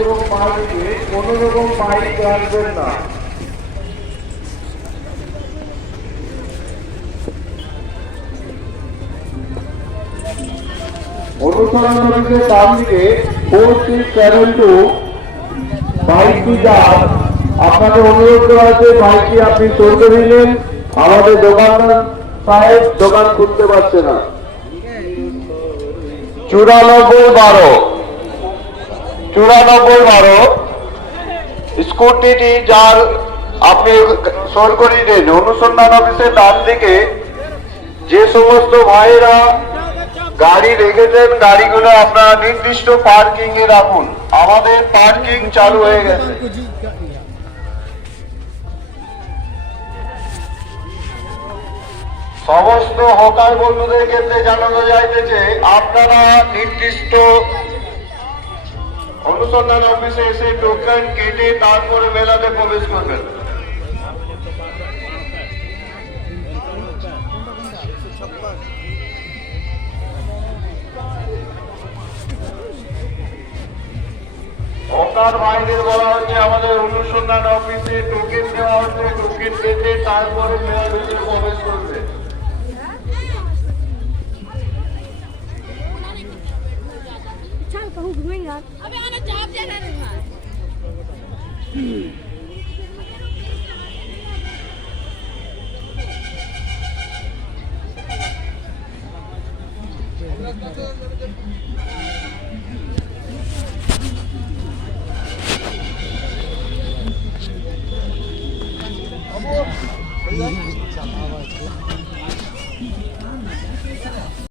এবং বাইকে কোনো রকম বাইক রাখবেন না। অনুসরণ অফিসের ডান দিকে 4672 বাইকটি যান। আপনাকে অনুরোধ করা হচ্ছে বাইকটি আপনি চলতে দিলেন। আমাদের দোকানদার সাহেব দোকান খুলতে পারছে না। 9412 স্কুটিটি যার আপনি সর করিয়ে দেন। অনুসন্ধান অফিসের ডান দিকে যে সমস্ত ভাইরা গাড়ি রেখেছেন গাড়িগুলো আপনারা নির্দিষ্ট পার্কিং এ রাখুন। আমাদের পার্কিং চালু হয়ে গেছে। সমস্ত হকার বন্ধুদের ক্ষেত্রে জানানো যাইতেছে আপনারা নির্দিষ্ট অনুসন্ধান অফিসে এসে টোকেন কেটে তারপরে মেলাতে প্রবেশ করবেন। হকার ভাইদের বলা হচ্ছে আমাদের অনুসন্ধান অফিসে টোকেন দেওয়া হচ্ছে, টোকেন কেটে তারপরে মেলাতে প্রবেশ করবে। अबे आना जॉब देना नहीं